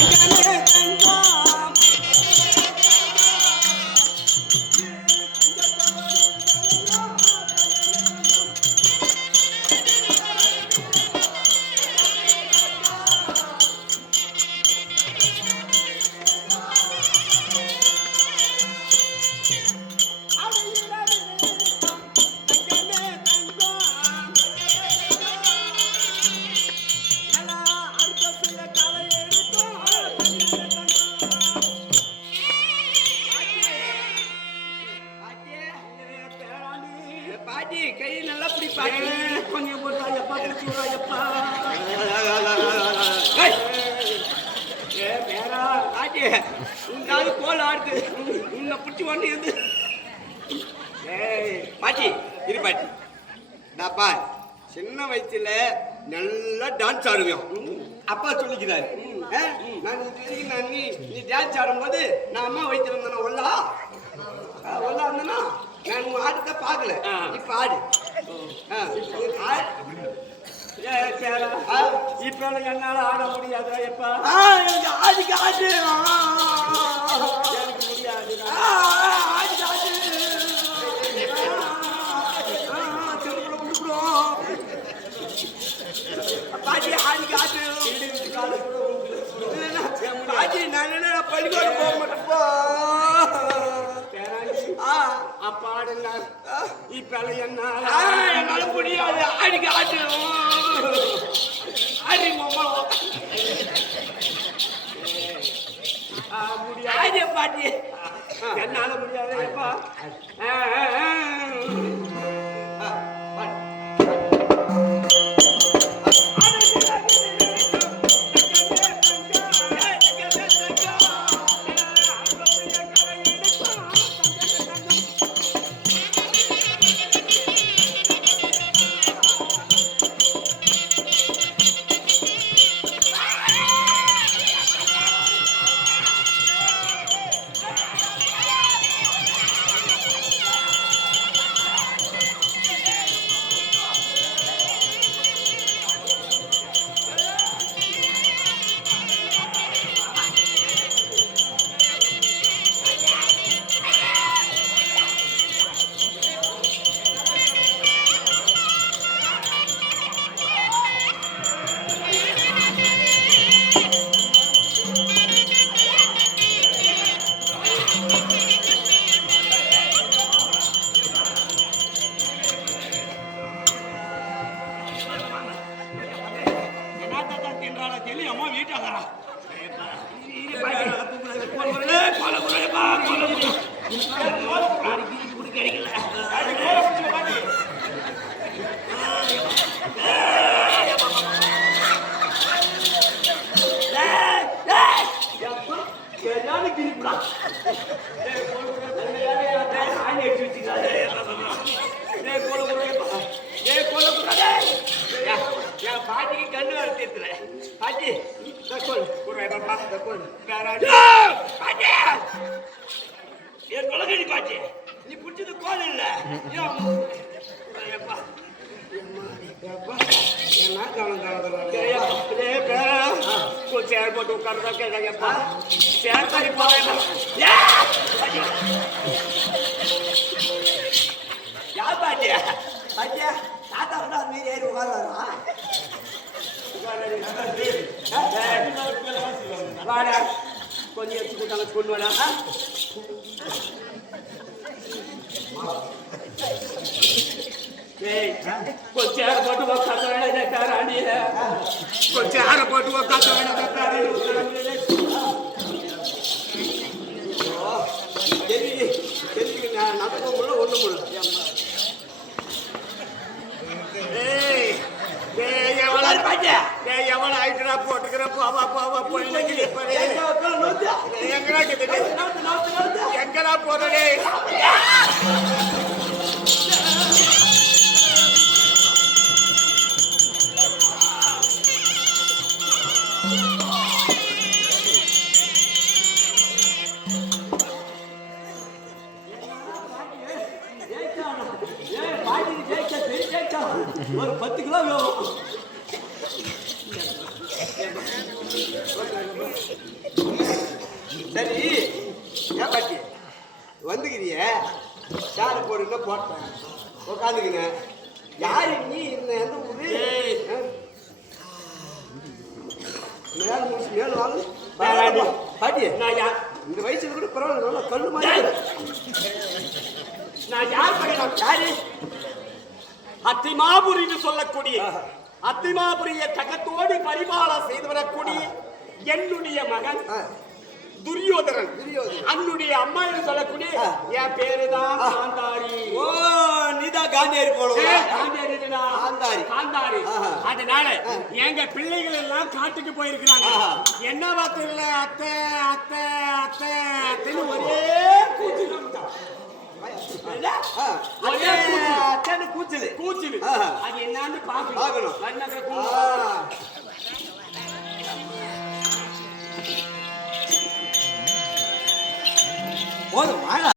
谁家女儿等 பாட்டி கை நல்லா பிடி பாட்டி கொஞ்சம் போட்டு ஐயப்பா பிடிச்சி ஏ பேரா பாட்டி உங்காவது கோல் ஆடுது உன்னை பிடிச்சி ஒன்று இருந்து. ஏய் பாட்டி இரு பாட்டி. டாப்பா சின்ன வயசுல நல்லா டான்ஸ் ஆடுவேன். அப்பா சொல்லிக்கிறாரு. நான் இது வரைக்கும் நான் நீ டான்ஸ் ஆடும்போது நான் அம்மா வயிற்றுல இருந்தேன்னா ஒல்லா? ஒல்லா இருந்தேன்னா நான் உன் ஆட்டத்தை பார்க்கல. இப்ப ஆடு இப்ப என்னால ஆட முடியாது எனக்கு ஆடிக்கு ஆடு எனக்கு முடியாது ஆ, ஆடிக்கு ஆடு ஆ, ஆ, செருப்புல விட்டுப்புடும். பாட்டி ஆடிக்கு ஆடு பாட்டி நான் என்ன பள்ளிக்கூடம் போக மாட்டேப்பா ஆ அப்ப ஆடுங்க என்னால முடியாது. ஆடிக்கு ஆடு ஆடி மொம்மலம் ஆ, முடியாது. பாட்டி. என்னால முடியாது பாட்டிக்கு கண்ணு வளர்த்திருக்கல பாட்டி தக்கோல் பாப்பா தக்கோல். பாட்டி. என் குலகடி பாட்டி நீ பிடிச்சது கோல் இல்ல. என்ன கவனம் கவனம் சேர் போட்டு உட்கார்றதா கேட்கப்பா சேர் தள்ளி போவேன் யார் பாட்டியா பாட்டியா தாத்தா வந்து அது மாரி ஏறி உட்காருவாரா வாடா. கொஞ்சம் எடுத்து கொடுத்தாங்க கொண்டு வாடா ஏய் கொஞ்சம் சேர் போட்டு உட்காந்து வேணாம் எங்கடா உட்காந்துக்கினேன் யாரு நீ எந்த ஊரு? மேல முடிச்சு மேல வாங்க. வேறாடி. பாட்டி. நான் யார் இந்த வயசுல கூட பரவாயில்ல நல்லா கல்லு டேய். மாதிரி நான் யார் பையன்? யாரு? அத்திமாபுரின்னு சொல்லக்கூடிய. அத்திமாபுரிய தகத்தோடு பரிபாலம் செய்து வரக்கூடிய என்னுடைய மகன். துரியோதரன். அன்னுடைய அம்மா என்று சொல்லக்கூடிய. என் ஆ. காந்தாரி ஓ நீதான் காந்தியாரி போல ஏய், காந்தாரி. அதனால. எங்க பிள்ளைகள் எல்லாம் காட்டுக்கு போயிருக்கிறாங்க. என்ன பார்த்தல அத்தை அத்தை அத்தை அத்தைன்னு ஒரே கூச்சு. கூச்சலு கூச்சுது ஆஹா. அது என்னன்னு பாக்கணும் பார்க்கணும். வண்ணத்தை ஆ. கூச்சு. போதும் வாடா